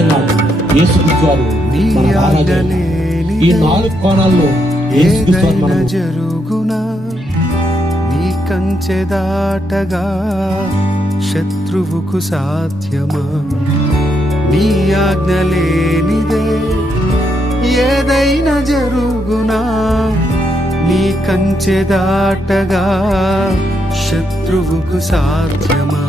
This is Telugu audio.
అయినాడు. యేసుక్రీస్తు వారు మన మహారాజు. ఈ 4 కోణాల్లో యేసుక్రీస్తు వారు మనం జరుగునా నీ కంచె దాటగా శత్రువుకు సాధ్యమా? నీ ఆజ్ఞ లేనిదే ఏదైనా జరుగునా? నీ కంచె దాటగా శత్రువుకు సాధ్యమా?